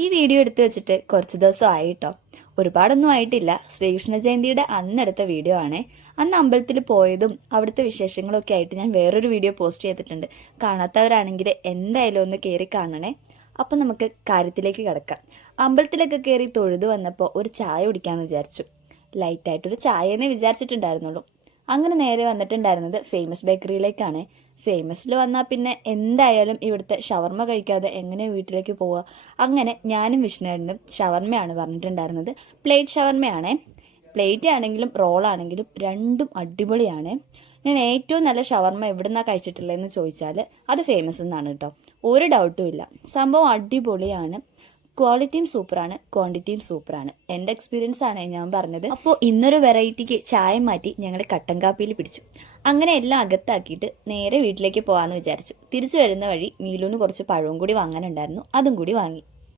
ഈ വീഡിയോ എടുത്തു വെച്ചിട്ട് കുറച്ച് ദിവസം ആയിട്ടോ. ഒരുപാടൊന്നും ആയിട്ടില്ല. ശ്രീകൃഷ്ണ ജയന്തിയുടെ അന്നെടുത്ത വീഡിയോ ആണേ. അന്ന് അമ്പലത്തിൽ പോയതും അവിടുത്തെ വിശേഷങ്ങളൊക്കെ ആയിട്ട് ഞാൻ വേറൊരു വീഡിയോ പോസ്റ്റ് ചെയ്തിട്ടുണ്ട്. കാണാത്തവരാണെങ്കിൽ എന്തായാലും ഒന്ന് കയറി കാണണേ. അപ്പം നമുക്ക് കാര്യത്തിലേക്ക് കിടക്കാം. അമ്പലത്തിലൊക്കെ കയറി തൊഴുതു വന്നപ്പോൾ ഒരു ചായ കുടിക്കാമെന്ന് വിചാരിച്ചു. ലൈറ്റായിട്ടൊരു ചായ എന്നേ വിചാരിച്ചിട്ടുണ്ടായിരുന്നുള്ളൂ. അങ്ങനെ നേരെ വന്നിട്ടുണ്ടായിരുന്നത് ഫേമസ് ബേക്കറിയിലേക്കാണ്. ഫേമസിൽ വന്നാൽ പിന്നെ എന്തായാലും ഇവിടുത്തെ ഷവർമ്മ കഴിക്കാതെ എങ്ങനെ വീട്ടിലേക്ക് പോവുക. അങ്ങനെ ഞാനും വിഷ്ണുവിനും ഷവർമ്മയാണ് പറഞ്ഞിട്ടുണ്ടായിരുന്നത്. പ്ലേറ്റ് ഷവർമ്മയാണേ. പ്ലേറ്റ് ആണെങ്കിലും റോളാണെങ്കിലും രണ്ടും അടിപൊളിയാണ്. ഞാൻ ഏറ്റവും നല്ല ഷവർമ്മ എവിടുന്നാണ് കഴിച്ചിട്ടുള്ളതെന്ന് ചോദിച്ചാൽ അത് ഫേമസ് എന്നാണ് കേട്ടോ. ഒരു ഡൗട്ടും ഇല്ല. സംഭവം അടിപൊളിയാണ്. ക്വാളിറ്റിയും സൂപ്പറാണ്, ക്വാണ്ടിറ്റിയും സൂപ്പറാണ്. എൻ്റെ എക്സ്പീരിയൻസ് ആണ് ഞാൻ പറഞ്ഞത്. അപ്പോൾ ഇന്നൊരു വെറൈറ്റിക്ക് ചായ മാറ്റി ഞങ്ങൾ കട്ടൻ കാപ്പിയിൽ പിടിച്ചു. അങ്ങനെ എല്ലാം അകത്താക്കിയിട്ട് നേരെ വീട്ടിലേക്ക് പോകാമെന്ന് വിചാരിച്ചു. തിരിച്ചു വരുന്ന വഴി മീലുവിന് കുറച്ച് പഴവും കൂടി വാങ്ങാനുണ്ടായിരുന്നു. അതും കൂടി വാങ്ങി.